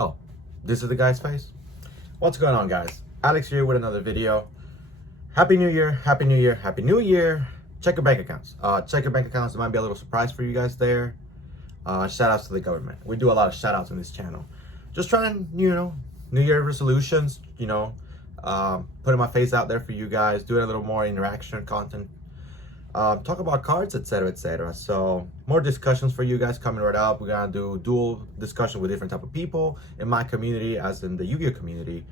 Oh, this is the guy's face? What's going on, guys? Alex here with another video. Happy New Year, Happy New Year, Happy New Year. Check your bank accounts. Check your bank accounts. There might be a little surprise for you guys there. Shout outs to the government. We do a lot of shout outs on this channel. Just trying, New Year resolutions, putting my face out there for you guys, doing a little more interaction content. Talk about cards, etc, etc. So more discussions for you guys coming right up. We're gonna do dual discussion with different type of people in my community, as in the Yugioh community,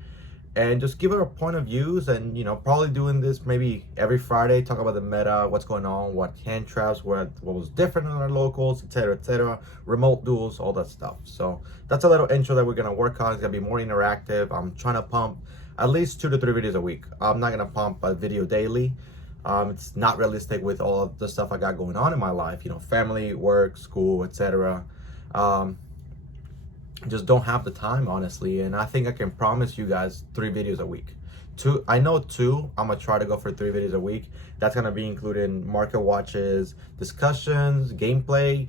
and just give it our point of views. And probably doing this maybe every Friday, talk about the meta, what's going on, what hand traps, what was different in our locals, etc, etc, remote duels, all that stuff. So that's a little intro that we're gonna work on. It's gonna be more interactive. I'm trying to pump at least 2 to 3 videos a week. I'm not gonna pump a video daily. It's not realistic with all of the stuff I got going on in my life, family, work, school, etc. Just don't have the time, honestly. And I think I can promise you guys 3 videos a week. I know 2. I'm gonna try to go for 3 videos a week. That's gonna be including market watches, discussions, gameplay.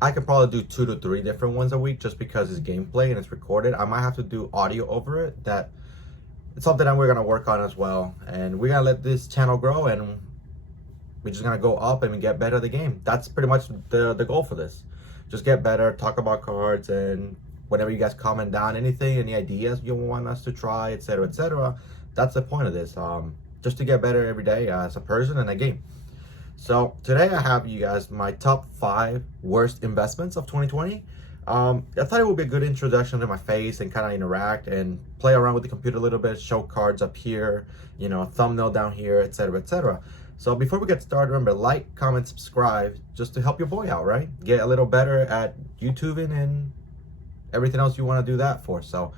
I can probably do 2 to 3 different ones a week, just because it's gameplay and it's recorded. I might have to do audio over it. It's something that we're gonna work on as well, and we're gonna let this channel grow, and we're just gonna go up and get better at the game. That's pretty much the goal for this. Just get better, talk about cards, and whenever you guys comment down anything, any ideas you want us to try, etc, etc, that's the point of this. Just to get better every day as a person in a game. So today I have you guys my top 5 worst investments of 2020. I thought it would be a good introduction to my face and kind of interact and play around with the computer a little bit, show cards up here, thumbnail down here, etc, etc. So before we get started, remember, like, comment, subscribe, just to help your boy out, right? Get a little better at YouTubing and everything else you want to do that for. So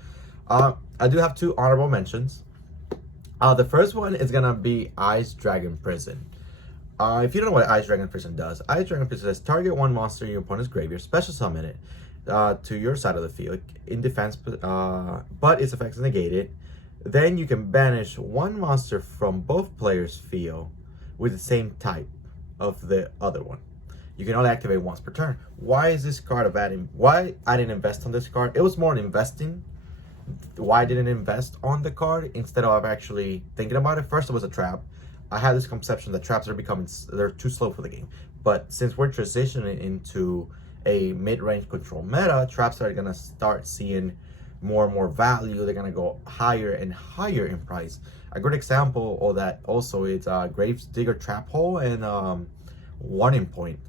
I do have 2 honorable mentions. The first one is gonna be Ice Dragon Prison. If you don't know what Ice Dragon Prison does, Ice Dragon Prison says target 1 monster in your opponent's graveyard, special summon it to your side of the field in defense, but its effects negated. Then you can banish 1 monster from both players' field with the same type of the other one. You can only activate once per turn. Why is this card why I didn't invest on this card? It was more investing. Why I didn't invest on the card instead of actually thinking about it? First, it was a trap. I had this conception that traps they're too slow for the game. But since we're transitioning into a mid-range control meta, traps are gonna start seeing more and more value. They're gonna go higher and higher in price. A good example of that also is Gravedigger Trap Hole and Warning Point.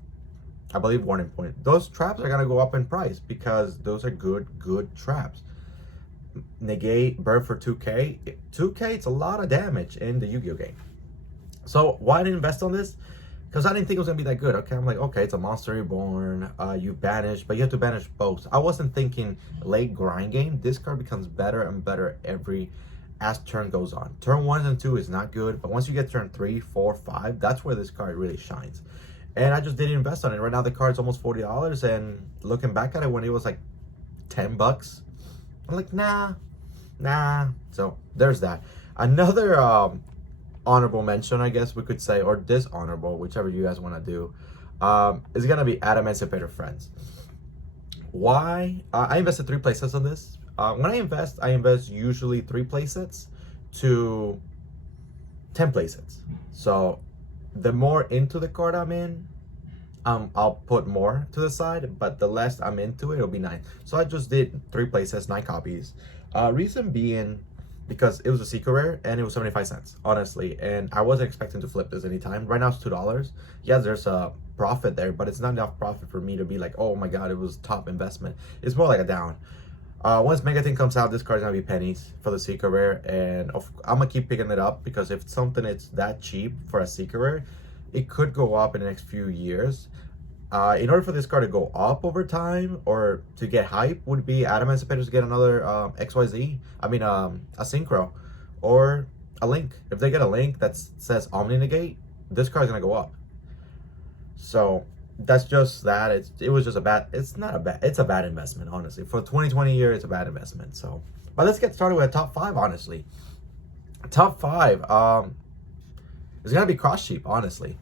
I believe Warning Point. Those traps are gonna go up in price because those are good traps. Negate, burn for 2k. 2k, it's a lot of damage in the Yu-Gi-Oh game. So why did I invest on this? Because I didn't think it was gonna be that good. Okay, I'm like, okay, it's a monster reborn. You banish, but you have to banish both. I wasn't thinking late grind game. This card becomes better and better as turn goes on. Turn 1 and 2 is not good, but once you get turn 3, 4, 5, that's where this card really shines. And I just didn't invest on it. Right now the card's almost $40, and looking back at it when it was like $10, I'm like, nah. So there's that. Another honorable mention, I guess we could say, or dishonorable, whichever you guys want to do, is gonna be Emancipator Friends. Why? I invested 3 playsets on this. When I invest usually 3 playsets to 10 playsets. So the more into the card I'm in, I'll put more to the side, but the less I'm into it, it'll be 9. So I just did 3 playsets, 9 copies. Reason being, because it was a secret rare and it was 75 cents, honestly, and I wasn't expecting to flip this anytime. Right now it's $2. Yes, there's a profit there, but it's not enough profit for me to be like, oh my god, it was top investment. It's more like a down. Once Mega Thing comes out, this card's gonna be pennies for the secret rare, and I'm gonna keep picking it up, because if something is that cheap for a secret rare, it could go up in the next few years. In order for this card to go up over time, or to get hype, would be Emancipators to get another XYZ. I mean, a Synchro, or a Link. If they get a Link that says Omni Negate, this card's gonna go up. So that's just that. It was just a bad. It's a bad investment, honestly. For 2020 year, it's a bad investment. So, but let's get started with a top 5. Honestly, top 5. It's gonna be Cross Sheep, honestly.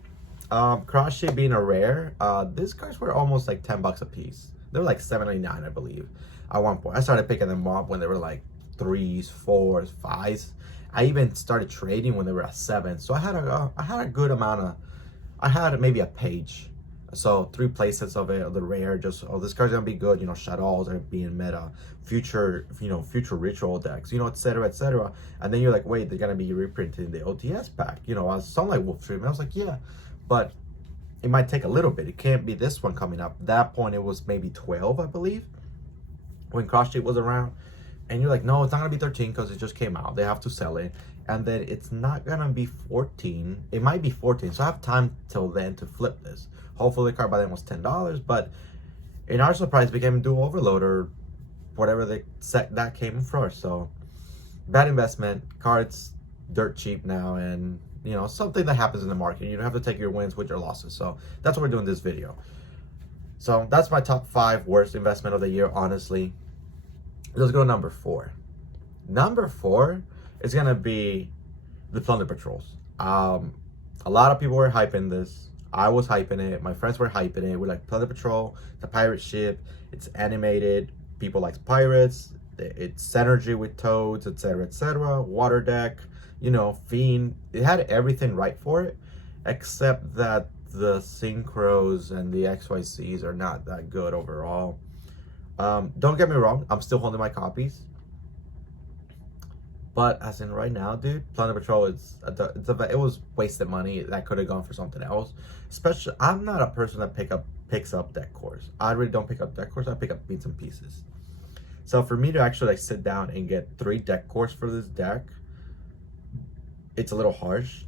Cross Sheep being a rare, these cards were almost like $10 a piece. They were like $7.99, I believe, at one point. I started picking them up when they were like 3s, 4s, 5s. I even started trading when they were at 7. So I had a good amount of, I had maybe a page. So 3 places of it, of the rare, just, oh, this card's gonna be good, you know, shadows are being meta, future, you know, future ritual decks, you know, etc., etc. And then you're like, wait, they're gonna be reprinting the OTS pack, you know, I sound like Wolf Stream. I was like, yeah, but it might take a little bit. It can't be this one coming up. At that point, it was maybe 12, I believe, when Cross Street was around. And you're like, no, it's not gonna be 13 because it just came out. They have to sell it. And then it's not gonna be 14. It might be 14. So I have time till then to flip this. Hopefully the card by then was $10. But in our surprise, it became Dual Overload or whatever the set that came first. So bad investment. Cards dirt cheap now, and you know, something that happens in the market. You don't have to take your wins with your losses. So that's what we're doing this video. So that's my top 5 worst investment of the year, honestly. Let's go to number 4. Number 4 is gonna be the Plunder Patrols. A lot of people were hyping this. I was hyping it. My friends were hyping it. We're like, Plunder Patrol, it's a pirate ship. It's animated. People like pirates. It's synergy with toads, etc., etc. Water deck, you know, Fiend. It had everything right for it, except that the synchros and the XYCs are not that good overall. Don't get me wrong, I'm still holding my copies. But as in right now, dude, Plunder Patrol it was wasted money that could have gone for something else. Especially, I'm not a person that picks up deck cores. I really don't pick up deck cores. I pick up bits and pieces. So for me to actually like sit down and get 3 deck cores for this deck, it's a little harsh,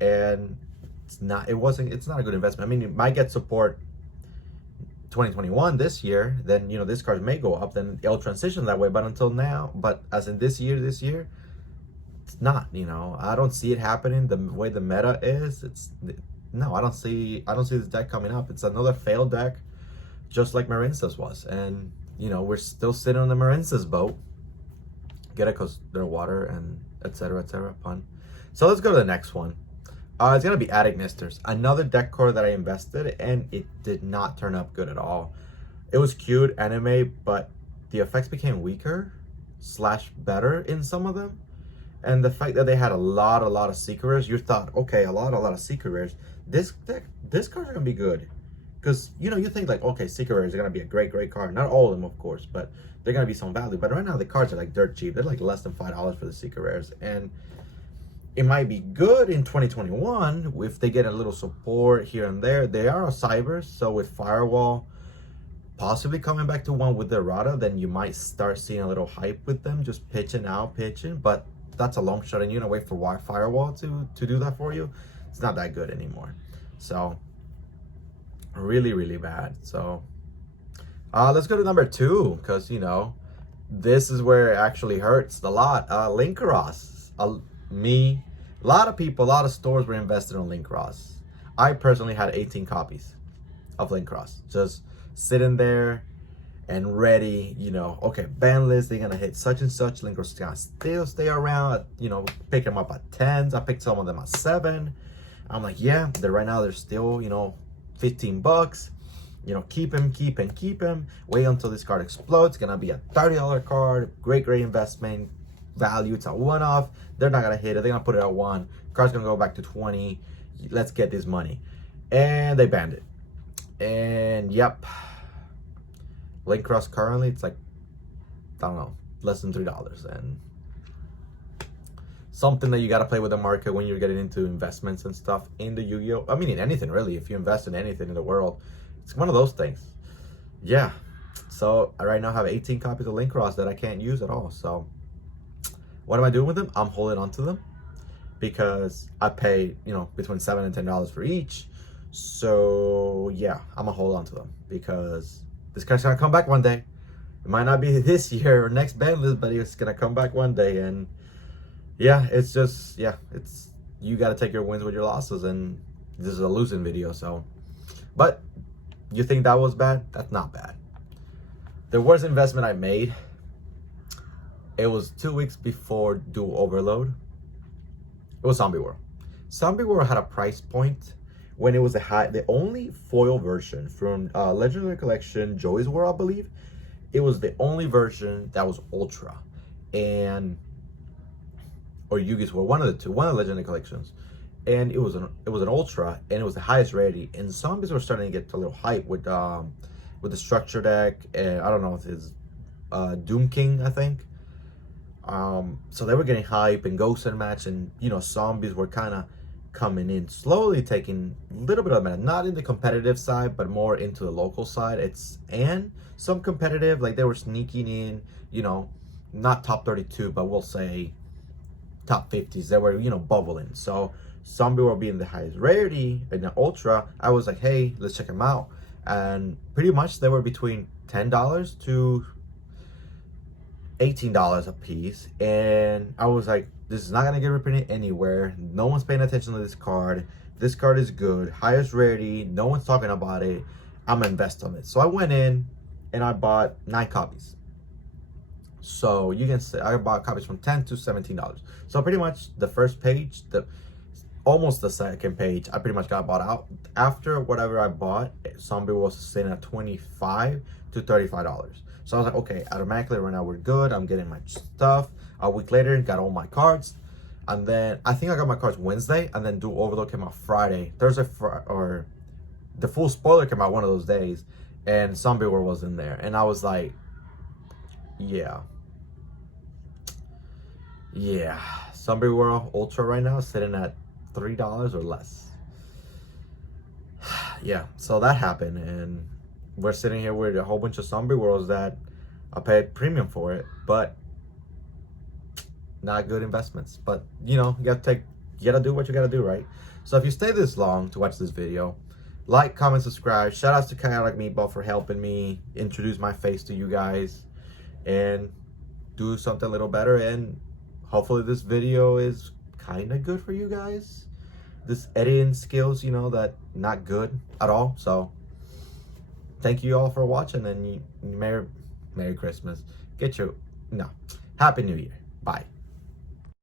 and it's not a good investment. I mean, it might get support 2021 this year, then you know this card may go up, then it'll transition that way. But until now, but as in this year, it's not. You know, I don't see it happening the way the meta is. No, I don't see this deck coming up. It's another failed deck, just like Marinsa's was, and you know we're still sitting on the Marinsa's boat. Get it? Because they're water and etc. etc. Pun. So let's go to the next one. It's gonna be Attic Nesters, another deck core that I invested, and it did not turn up good at all. It was cute anime, but the effects became weaker / better in some of them, and the fact that they had a lot of secret rares, you thought, okay, a lot of secret rares. This card's gonna be good, because you know you think like, okay, secret rares are gonna be a great card. Not all of them, of course, but they're gonna be some value. But right now the cards are like dirt cheap. They're like less than $5 for the secret rares, and it might be good in 2021 if they get a little support here and there. They are a cyber, so with Firewall possibly coming back to one with the errata, then you might start seeing a little hype with them, just pitching. But that's a long shot, and you're gonna wait for Firewall to do that for you. It's not that good anymore. So really bad. So let's go to number 2, because you know this is where it actually hurts a lot. Link Cross. A lot of people, a lot of stores were invested on Link Cross. I personally had 18 copies of Link Cross, just sitting there and ready, you know, okay, ban list, they're gonna hit such and such. Link Cross is gonna still stay around, you know, pick them up at 10s. I picked some of them at 7. I'm like, yeah, right now they're still, you know, $15. You know, keep him. Wait until this card explodes. It's gonna be a $30 card. Great investment value. It's a one-off. They're not gonna hit it. They're gonna put it at 1. Card's gonna go back to 20. Let's get this money. And they banned it. And yep, Link Cross currently it's like, I don't know, less than $3, and something that you got to play with the market when you're getting into investments and stuff in the Yu-Gi-Oh. I mean, in anything really. If you invest in anything in the world, it's one of those things. Yeah. So I right now have 18 copies of Link Cross that I can't use at all. So what am I doing with them? I'm holding on to them because I pay, you know, between $7 and $10 for each. So yeah, I'm gonna hold on to them because this card's gonna come back one day. It might not be this year or next ban list, but it's gonna come back one day. And yeah, it's just, yeah, it's, you got to take your wins with your losses, and this is a losing video. So, but you think that was bad? That's not bad. The worst investment I made, it was 2 weeks before Dual Overload. It was Zombie World. Zombie World had a price point when it was the only foil version from Legendary Collection, Joey's World, I believe. It was the only version that was Ultra, and or Yugioh's World, one of the two, one of the Legendary Collections, and it was an Ultra, and it was the highest rarity. And zombies were starting to get a little hype with the structure deck, and I don't know if it's Doom King, I think. So they were getting hype, and Ghost and Match, and zombies were kind of coming in slowly, taking a little bit of a, not in the competitive side, but more into the local side. And some competitive, like they were sneaking in, not top 32, but we'll say top 50s. They were, bubbling. So zombie were being the highest rarity in the Ultra. I was like, hey, let's check them out. And pretty much they were between $10 to $18 a piece, and I was like, this is not gonna get reprinted anywhere. No one's paying attention to this card. This card is good, highest rarity, no one's talking about it. I'm gonna invest on it. So I went in and I bought 9 copies. So you can say I bought copies from $10 to $17. So pretty much the first page, almost the second page, I pretty much got bought out. After whatever I bought, zombie was sitting at $25 to $35. So I was like, okay, automatically right now we're good. I'm getting my stuff. A week later, got all my cards. And then I think I got my cards Wednesday, and then Do Overload came out Friday. Thursday, or the full spoiler came out one of those days, and Zombie World was in there. And I was like, yeah. Zombie World Ultra right now is sitting at $3 or less. Yeah, so that happened, and we're sitting here with a whole bunch of Zombie Worlds that I paid premium for it, but not good investments. But you gotta do what you gotta do, right? So if you stay this long to watch this video, like, comment, subscribe. Shout outs to Chaotic Meatball for helping me introduce my face to you guys and do something a little better. And hopefully this video is kind of good for you guys. This editing skills, that not good at all. So thank you all for watching, and Merry Christmas. Happy New Year. Bye.